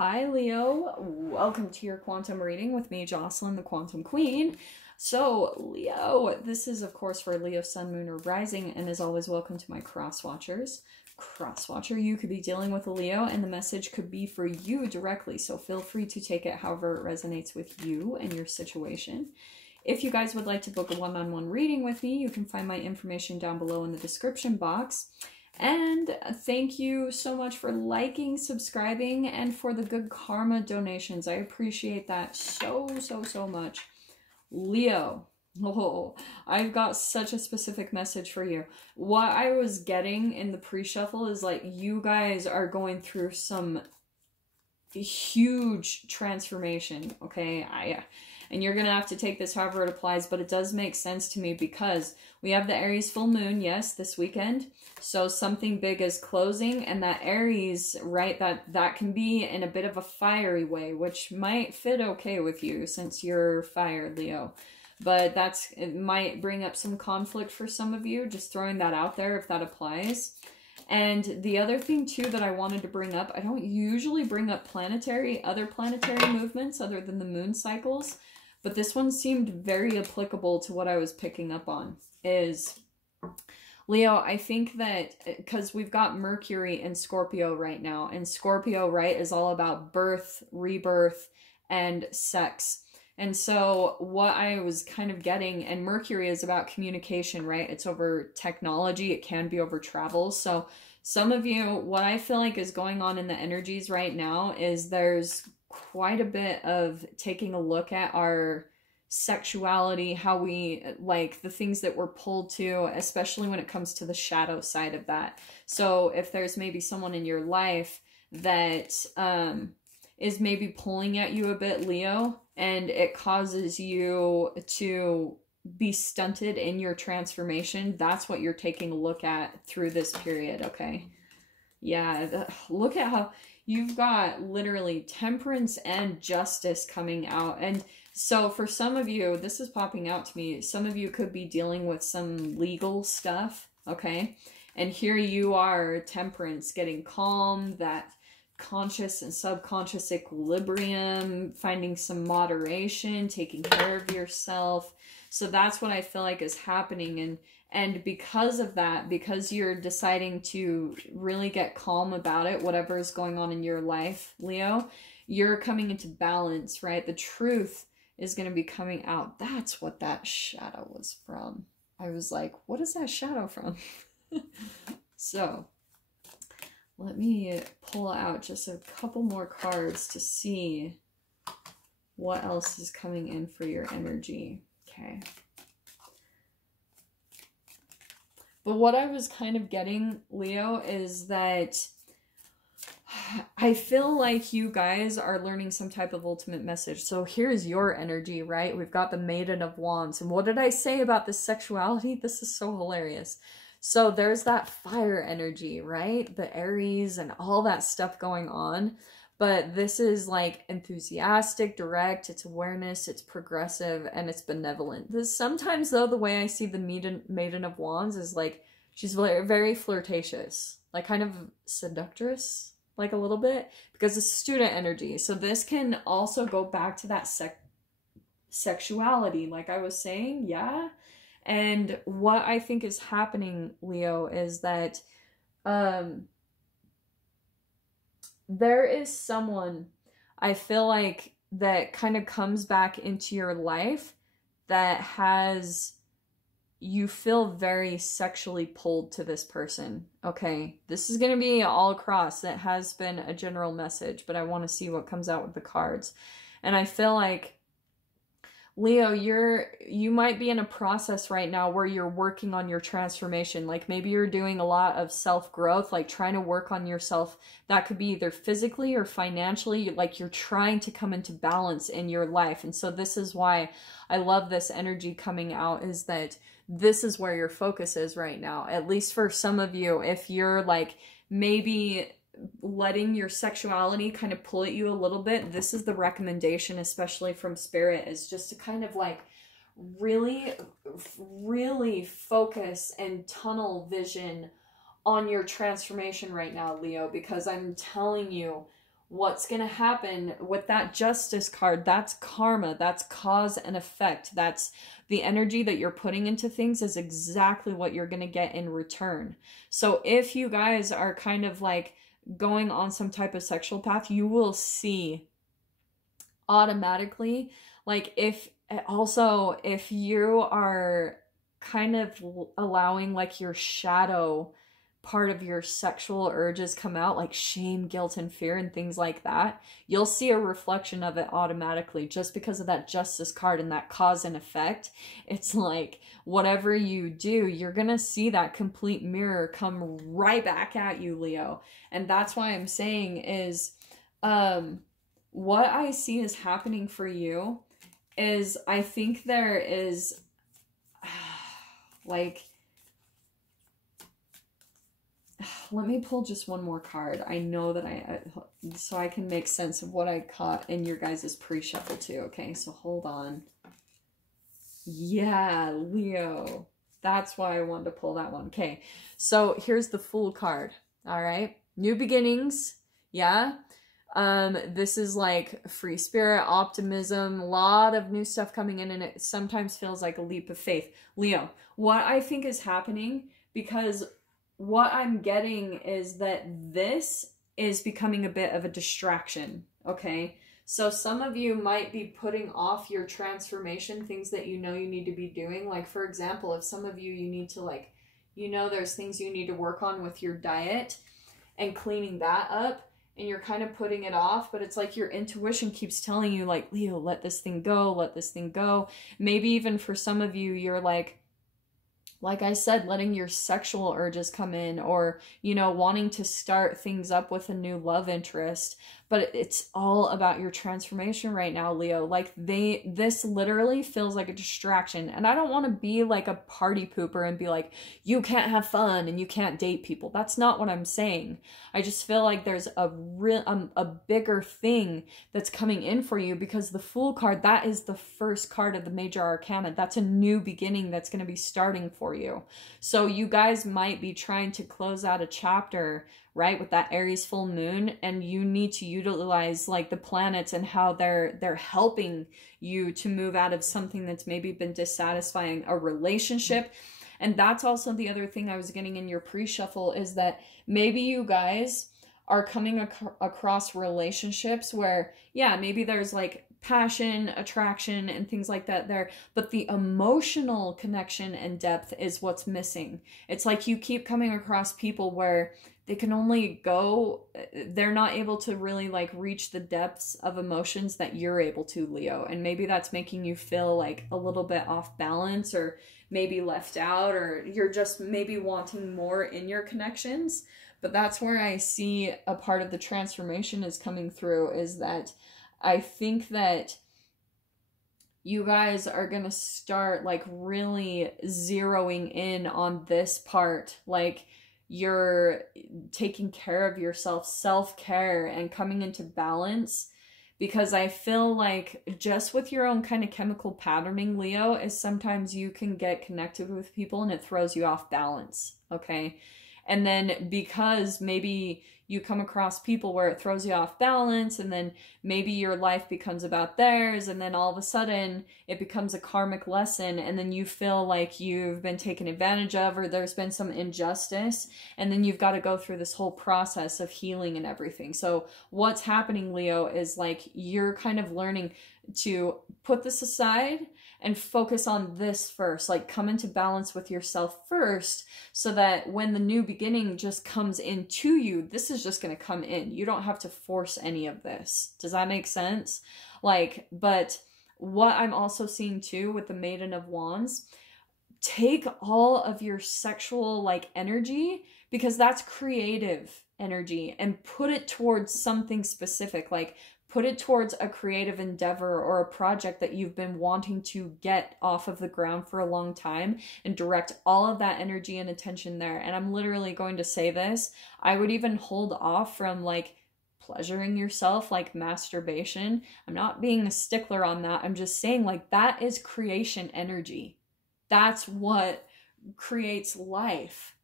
Hi Leo, welcome to your quantum reading with me, Jocelyn, the Quantum Queen. So Leo, this is of course for Leo, Sun, Moon, or Rising, and as always, welcome to my cross watchers. Cross watcher, you could be dealing with a Leo and the message could be for you directly, so feel free to take it however it resonates with you and your situation. If you guys would like to book a one-on-one reading with me, you can find my information down below in the description box. And thank you so much for liking, subscribing, and for the good karma donations. I appreciate that so much. Leo, oh, I've got such a specific message for you. What I was getting in the pre-shuffle is like you guys are going through some huge transformation, okay? And you're going to have to take this however it applies, but it does make sense to me because we have the Aries full moon, yes, this weekend. So something big is closing, and that Aries, right, that can be in a bit of a fiery way, which might fit okay with you since you're fire, Leo. But it might bring up some conflict for some of you, just throwing that out there if that applies. And the other thing too that I wanted to bring up, I don't usually bring up other planetary movements other than the moon cycles, but this one seemed very applicable to what I was picking up on, is Leo, I think that because we've got Mercury in Scorpio right now, and Scorpio, right, is all about birth, rebirth, and sex. And so what I was kind of getting, and Mercury is about communication, right? It's over technology. It can be over travel. So some of you, what I feel like is going on in the energies right now is there's quite a bit of taking a look at our sexuality, how we like the things that we're pulled to, especially when it comes to the shadow side of that. So if there's maybe someone in your life that is maybe pulling at you a bit, Leo, and it causes you to be stunted in your transformation, that's what you're taking a look at through this period, okay? Yeah, look at how you've got literally temperance and justice coming out. And so for some of you, this is popping out to me, some of you could be dealing with some legal stuff, okay? And here you are, temperance, getting calm, that conscious and subconscious equilibrium, finding some moderation, taking care of yourself. So that's what I feel like is happening. And because of that, because you're deciding to really get calm about it, whatever is going on in your life, Leo, you're coming into balance, right? The truth is going to be coming out. That's what that shadow was from. I was like, what is that shadow from? So let me pull out just a couple more cards to see what else is coming in for your energy. Okay. But what I was kind of getting, Leo, is that I feel like you guys are learning some type of ultimate message. So here's your energy, right? We've got the Maiden of Wands. And what did I say about this sexuality? This is so hilarious. So there's that fire energy, right? The Aries and all that stuff going on. But this is like enthusiastic, direct, it's awareness, it's progressive, and it's benevolent. Sometimes though, the way I see the Maiden of Wands is like, she's very, very flirtatious, like kind of seductress, like a little bit, because it's student energy. So this can also go back to that sexuality, like I was saying, yeah. And what I think is happening, Leo, is that there is someone, I feel like, that kind of comes back into your life that has, you feel very sexually pulled to this person, okay? This is going to be all across. That has been a general message, but I want to see what comes out with the cards. And I feel like, Leo, you might be in a process right now where you're working on your transformation. Like maybe you're doing a lot of self-growth, like trying to work on yourself. That could be either physically or financially, like you're trying to come into balance in your life. And so this is why I love this energy coming out, is that this is where your focus is right now. At least for some of you, if you're like maybe letting your sexuality kind of pull at you a little bit, this is the recommendation, especially from Spirit, is just to kind of like really focus and tunnel vision on your transformation right now, Leo, because I'm telling you, what's going to happen with that justice card, that's karma, that's cause and effect. That's the energy that you're putting into things is exactly what you're going to get in return. So if you guys are kind of like going on some type of sexual path, you will see automatically, like if you are kind of allowing like your shadow part of your sexual urges come out, like shame, guilt, and fear and things like that, you'll see a reflection of it automatically just because of that justice card and that cause and effect. It's like whatever you do, you're gonna see that complete mirror come right back at you, Leo. And that's why I'm saying is what I see is happening for you is I think there is like, let me pull just one more card. I know that so I can make sense of what I caught in your guys' pre-shuffle too. Okay, so hold on. Yeah, Leo. That's why I wanted to pull that one. Okay, so here's the Fool card. All right, new beginnings. Yeah. This is like free spirit, optimism, a lot of new stuff coming in, and it sometimes feels like a leap of faith. Leo, what I think is happening, because what I'm getting is that this is becoming a bit of a distraction, okay? So some of you might be putting off your transformation, things that you know you need to be doing. Like, for example, if some of you need to, like, you know, there's things you need to work on with your diet and cleaning that up, and you're kind of putting it off, but it's like your intuition keeps telling you, like, Leo, let this thing go, let this thing go. Maybe even for some of you, you're like I said, letting your sexual urges come in, or, you know, wanting to start things up with a new love interest. But it's all about your transformation right now, Leo. Like, this literally feels like a distraction. And I don't want to be like a party pooper and be like, you can't have fun and you can't date people. That's not what I'm saying. I just feel like there's a bigger thing that's coming in for you, because the Fool card, that is the first card of the major arcana. That's a new beginning that's going to be starting for you. So you guys might be trying to close out a chapter, right, with that Aries full moon, and you need to utilize like the planets and how they're helping you to move out of something that's maybe been dissatisfying, a relationship. And that's also the other thing I was getting in your pre-shuffle, is that maybe you guys are coming across relationships where, yeah, maybe there's like passion, attraction, and things like that there, but the emotional connection and depth is what's missing. It's like you keep coming across people where they can only go, they're not able to really like reach the depths of emotions that you're able to, Leo. And maybe that's making you feel like a little bit off balance, or maybe left out, or you're just maybe wanting more in your connections. But that's where I see a part of the transformation is coming through, is that I think that you guys are going to start like really zeroing in on this part. Like, you're taking care of yourself, self-care, and coming into balance. Because I feel like just with your own kind of chemical patterning, Leo, is sometimes you can get connected with people and it throws you off balance, okay? And then because maybe you come across people where it throws you off balance, and then maybe your life becomes about theirs, and then all of a sudden it becomes a karmic lesson, and then you feel like you've been taken advantage of, or there's been some injustice, and then you've got to go through this whole process of healing and everything. So what's happening, Leo, is like you're kind of learning to put this aside and focus on this first, like come into balance with yourself first, so that when the new beginning just comes into you, this is just going to come in. You don't have to force any of this. Does that make sense? Like, but what I'm also seeing too with the Maiden of Wands, take all of your sexual like energy, because that's creative energy, and put it towards something specific. Like, put it towards a creative endeavor or a project that you've been wanting to get off of the ground for a long time, and direct all of that energy and attention there. And I'm literally going to say this, I would even hold off from like pleasuring yourself, like masturbation. I'm not being a stickler on that. I'm just saying, like, that is creation energy. That's what creates life.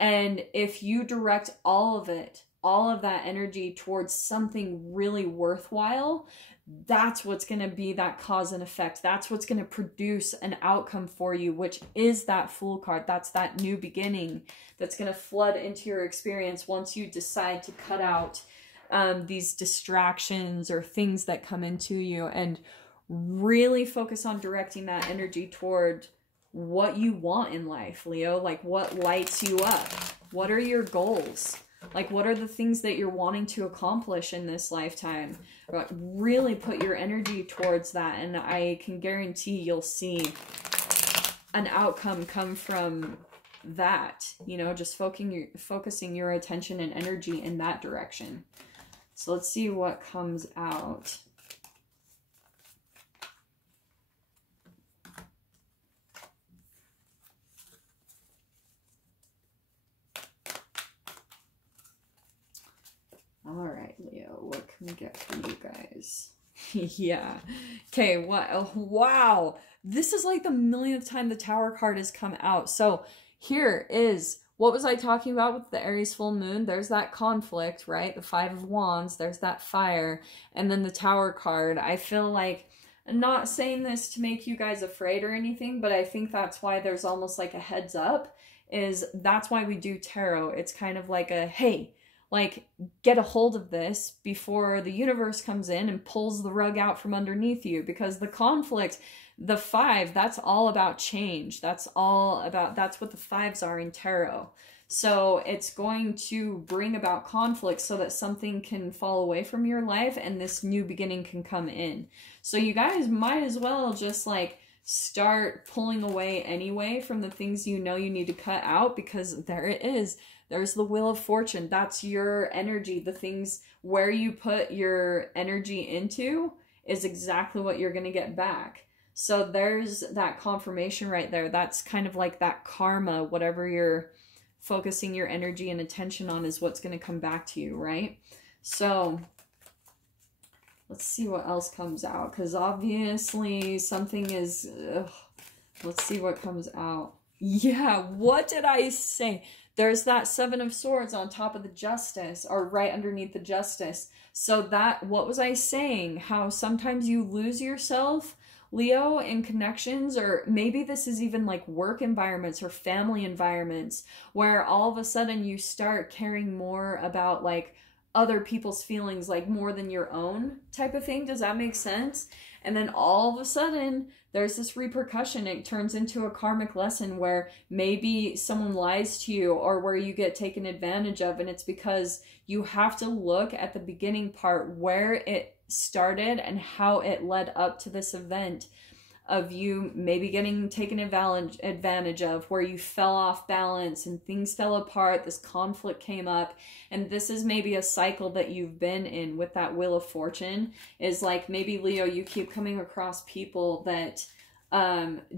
And if you direct all of it, all of that energy towards something really worthwhile, that's what's going to be that cause and effect. That's what's going to produce an outcome for you, which is that Fool card. That's that new beginning that's going to flood into your experience once you decide to cut out these distractions or things that come into you and really focus on directing that energy toward what you want in life, Leo. Like, what lights you up? What are your goals? Like, what are the things that you're wanting to accomplish in this lifetime? Really put your energy towards that, and I can guarantee you'll see an outcome come from that, you know, just focusing your attention and energy in that direction. So let's see what comes out. All right, Leo, what can we get for you guys? Yeah. Okay, what? Oh, wow. This is like the millionth time the Tower card has come out. So here is, what was I talking about with the Aries full moon? There's that conflict, right? The Five of Wands, there's that fire, and then the Tower card. I feel like, I'm not saying this to make you guys afraid or anything, but I think that's why there's almost like a heads up, is that's why we do tarot. It's kind of like a, hey, like, get a hold of this before the universe comes in and pulls the rug out from underneath you. Because the conflict, the five, that's all about change. That's all about, that's what the fives are in tarot. So it's going to bring about conflict so that something can fall away from your life and this new beginning can come in. So you guys might as well just like start pulling away anyway from the things you know you need to cut out, because there it is. There's the Wheel of Fortune. That's your energy. The things where you put your energy into is exactly what you're going to get back. So there's that confirmation right there. That's kind of like that karma. Whatever you're focusing your energy and attention on is what's going to come back to you, right? So let's see what else comes out, because obviously something is... Let's see what comes out. Yeah, what did I say? There's that Seven of Swords on top of the Justice, or right underneath the Justice. So that, what was I saying? How sometimes you lose yourself, Leo, in connections, or maybe this is even like work environments or family environments, where all of a sudden you start caring more about like other people's feelings, like more than your own type of thing. Does that make sense? And then all of a sudden there's this repercussion. It turns into a karmic lesson where maybe someone lies to you, or where you get taken advantage of. And it's because you have to look at the beginning part, where it started and how it led up to this event of you maybe getting taken advantage of, where you fell off balance and things fell apart, this conflict came up, and this is maybe a cycle that you've been in with that Wheel of Fortune, is like maybe, Leo, you keep coming across people that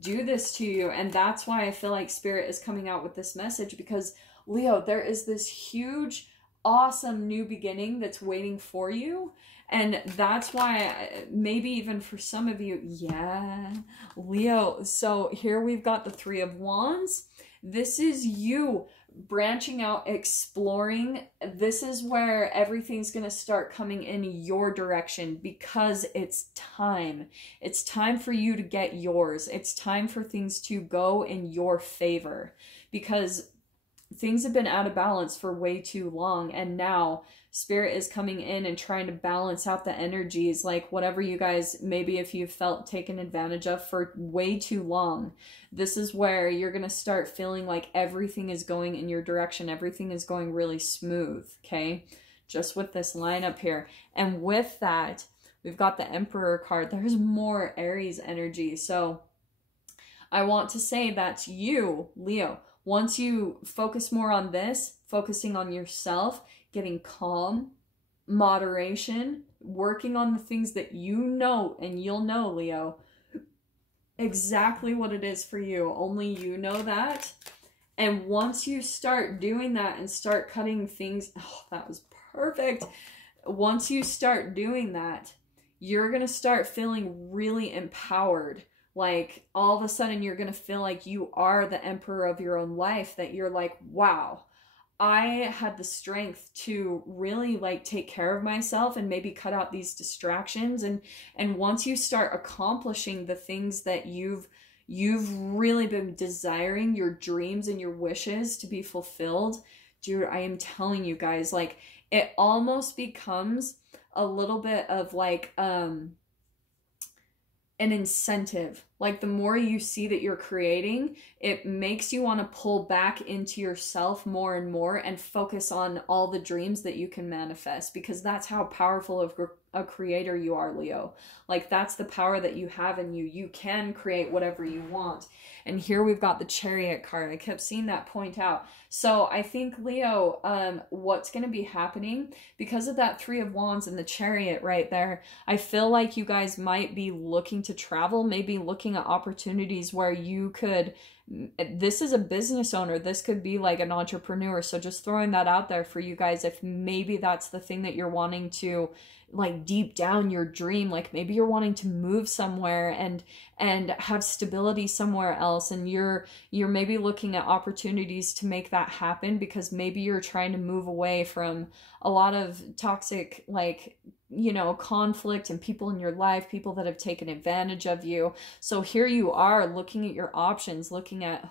do this to you, and that's why I feel like Spirit is coming out with this message, because, Leo, there is this huge, awesome new beginning that's waiting for you. And that's why, maybe even for some of you, yeah, Leo. So here we've got the Three of Wands. This is you branching out, exploring. This is where everything's going to start coming in your direction, because it's time. It's time for you to get yours. It's time for things to go in your favor, because things have been out of balance for way too long, and now Spirit is coming in and trying to balance out the energies, like whatever you guys, maybe if you felt taken advantage of for way too long, this is where you're going to start feeling like everything is going in your direction. Everything is going really smooth, okay? Just with this lineup here. And with that, we've got the Emperor card. There's more Aries energy. So I want to say that's you, Leo. Once you focus more on this, focusing on yourself, getting calm, moderation, working on the things that you know, and you'll know, Leo, exactly what it is for you. Only you know that. And once you start doing that and start cutting things, oh, that was perfect. Once you start doing that, you're going to start feeling really empowered. Like, all of a sudden, you're going to feel like you are the emperor of your own life, that you're like, wow, I had the strength to really like take care of myself and maybe cut out these distractions. And once you start accomplishing the things that you've really been desiring, your dreams and your wishes to be fulfilled, dude, I am telling you guys, like, it almost becomes a little bit of like an incentive. Like, the more you see that you're creating, it makes you want to pull back into yourself more and more and focus on all the dreams that you can manifest, because that's how powerful of a creator you are, Leo. Like, that's the power that you have in you. You can create whatever you want. And here we've got the Chariot card. I kept seeing that point out. So I think, Leo, what's going to be happening because of that Three of Wands and the Chariot right there, I feel like you guys might be looking to travel, maybe looking at opportunities where you could, this is a business owner, this could be like an entrepreneur. So just throwing that out there for you guys, if maybe that's the thing that you're wanting to, like, deep down your dream, like maybe you're wanting to move somewhere and have stability somewhere else, and you're maybe looking at opportunities to make that happen, because maybe you're trying to move away from a lot of toxic, like, you know, conflict and people in your life, people that have taken advantage of you. So here you are looking at your options, looking at,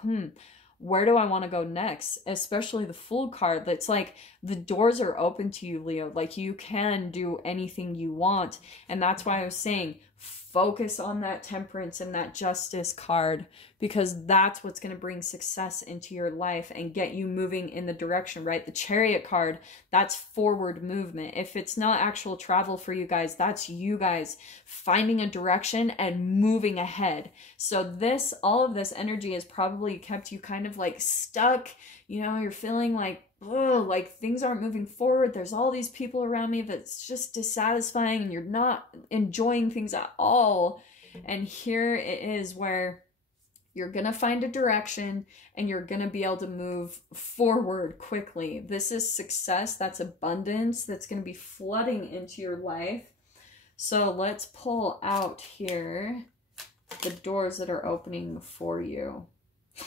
where do I want to go next? Especially the Fool card. That's like, the doors are open to you, Leo. Like, you can do anything you want. And that's why I was saying, focus on that Temperance and that Justice card, because that's what's going to bring success into your life and get you moving in the direction, right? The Chariot card, that's forward movement. If it's not actual travel for you guys, that's you guys finding a direction and moving ahead. So this, all of this energy has probably kept you kind of like stuck. You know, you're feeling like, oh, like things aren't moving forward. There's all these people around me that's just dissatisfying, and you're not enjoying things at all. And here it is where you're going to find a direction and you're going to be able to move forward quickly. This is success. That's abundance that's going to be flooding into your life. So let's pull out here the doors that are opening for you.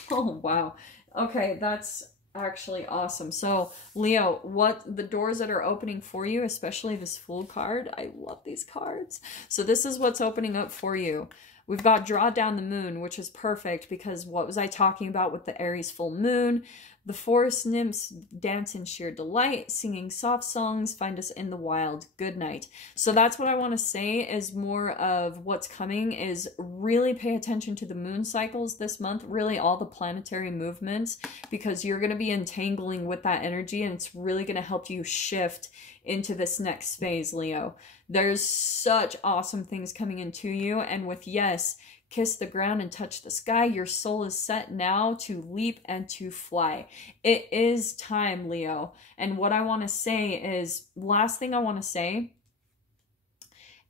Oh, wow. Okay, that's actually awesome. So Leo, what the doors that are opening for you, especially this Fool card, I love these cards. So this is what's opening up for you. We've got Draw Down the Moon, which is perfect, because what was I talking about with the Aries full moon? The forest nymphs dance in sheer delight, singing soft songs, find us in the wild, good night. So that's what I want to say is more of what's coming is really pay attention to the moon cycles this month, really all the planetary movements, because you're going to be entangling with that energy, and it's really going to help you shift into this next phase, Leo. There's such awesome things coming into you, and with yes, kiss the ground and touch the sky, your soul is set now to leap and to fly. It is time, Leo. And what I want to say is, last thing I want to say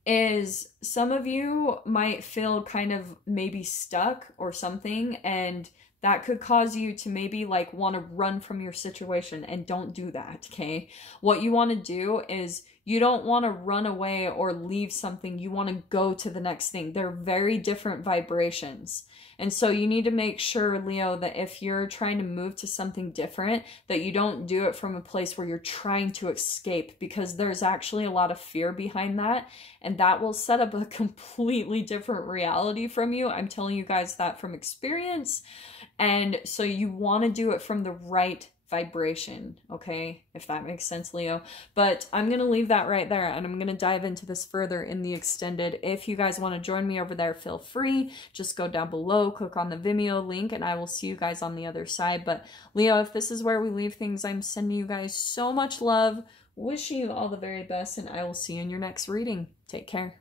is, some of you might feel kind of maybe stuck or something, and that could cause you to maybe like want to run from your situation, and don't do that, okay? What you want to do is, you don't want to run away or leave something. You want to go to the next thing. They're very different vibrations. And so you need to make sure, Leo, that if you're trying to move to something different, that you don't do it from a place where you're trying to escape, because there's actually a lot of fear behind that, and that will set up a completely different reality from you. I'm telling you guys that from experience. And so you want to do it from the right vibration, okay, if that makes sense, Leo. But I'm gonna leave that right there, and I'm gonna dive into this further in the extended. If you guys want to join me over there, feel free. Just go down below, click on the Vimeo link, and I will see you guys on the other side. But Leo, if this is where we leave things, I'm sending you guys so much love, wishing you all the very best, and I will see you in your next reading. Take care.